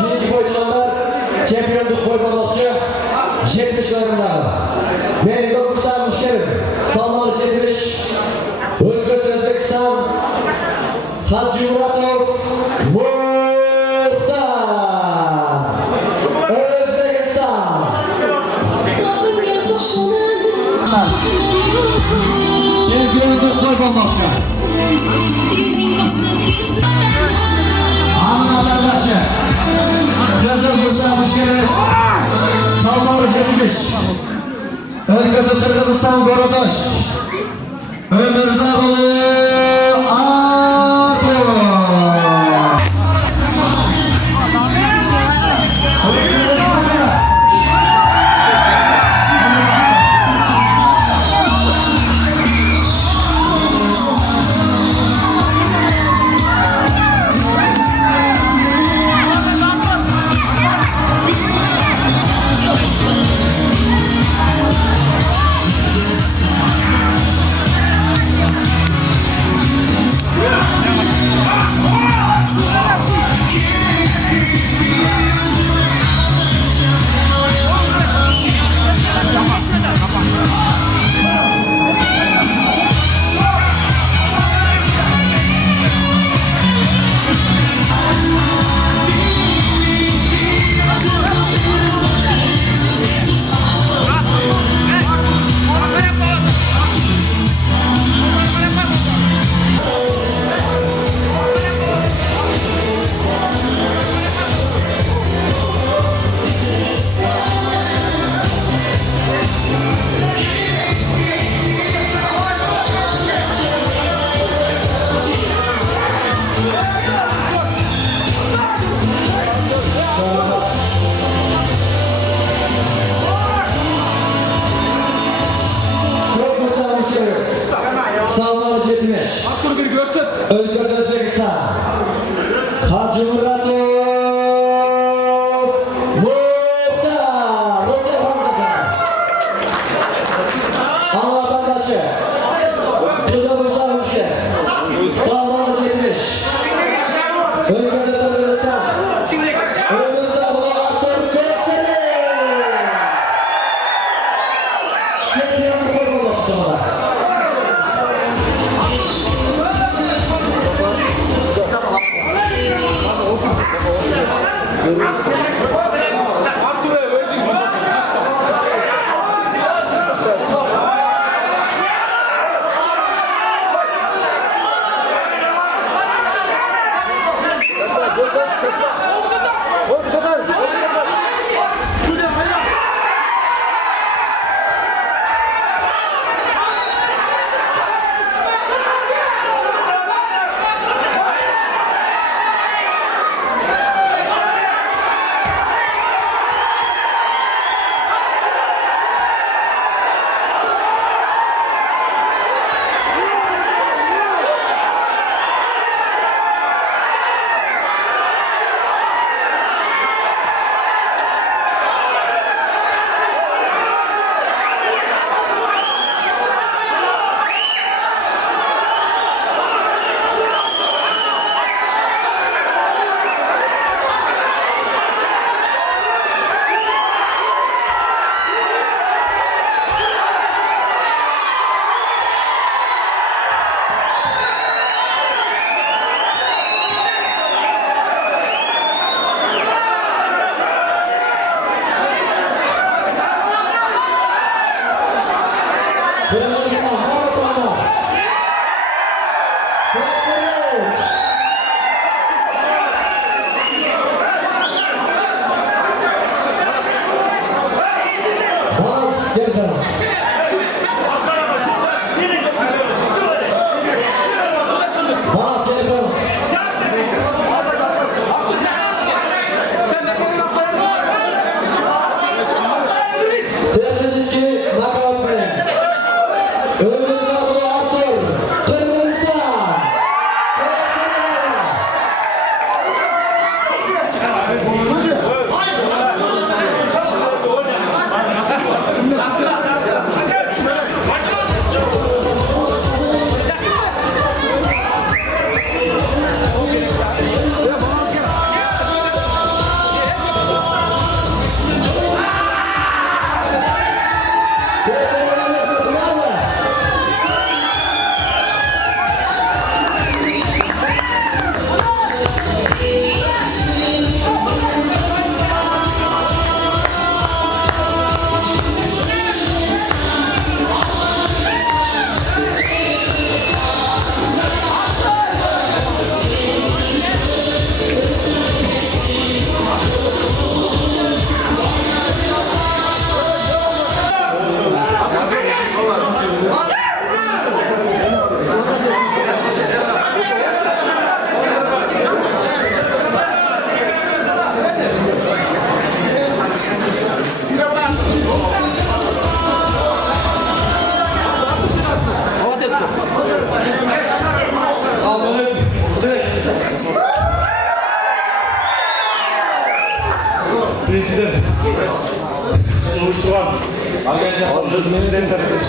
Birinci boydalar şampiyonluk boy balıkçı 70 yaşlarında. Benim dokuzdan müşterim. Salmalı 70. Ülkesi Özbekistan. Hacı Muratov Muhtar. Özbekistan. Şampiyonluk boy balıkçı. Anın haberdaşı. Kızıl Kuşağı Müşkeri. Salmalı 70. Ülkesi Kırgızistan Gorodoş. Ömür Zabalı Artur. Salmalı 70. Ülkesi Özbekistan. Hacı Muratov Muhtar. Allah vatandaşı. Kızıl Kuşağı Müşkeri. Salmalı 70. Ülkesi Özbekistan. Ömür Zabalı Artur Kökseli. Şampiyonluk boy balıkçı.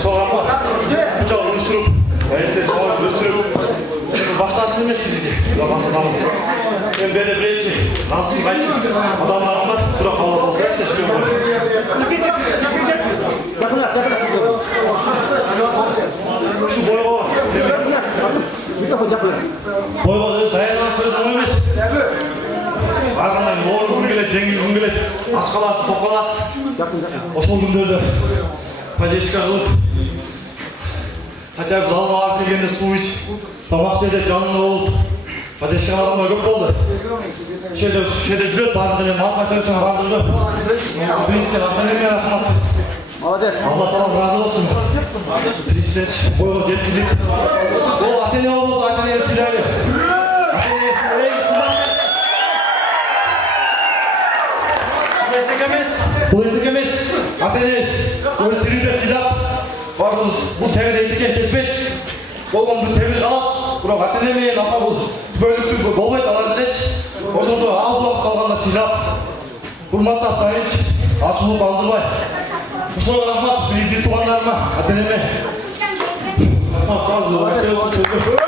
Soğanma. Bıçağı uyuşturup. Neyse soğan uyuşturup. Başlarsın mı sizce? Ya başlarsın. Ben böyle bir şey. Nasıl kaçın? Adamlarımlar bırak havalı olsa hep seçmiyorlar. Şu boyama var. Boyama dayanan söz olmaz. Arkamdan doğru gün gelir, cengiz gün gelir. Aç kalasın, top kalasın. Oşol günlerde Padeşka kılıp hatta zalma ağır kelgende su iç. Tamakçede canlı olup Padeşka adamlar köp oldu. Şeyde cüret barın dilim, Malkatörüsün barındı. Birinci Antalya'nın arasına Allah sana razı olsun. Prinsess, boyunu cetkizip. O Athena olmaz, Athena'ya silahlı. Athena'ya silahlı. Bu istekemiz. Athena'ya böyle silahlı silah. Vardınız, bu temel istekken kesmek. Bolgon bu temel alıp. Bırak Athena'ya lafa bul. Bölüktü, bol et aladınız. O çocuğu az vakit kalganda silah. Hurmatlı Atayınç, açılıp aldırmay. Kusura rahmat, büyük tuğanlarıma, Athena'ya. Rahmat, razı olsun.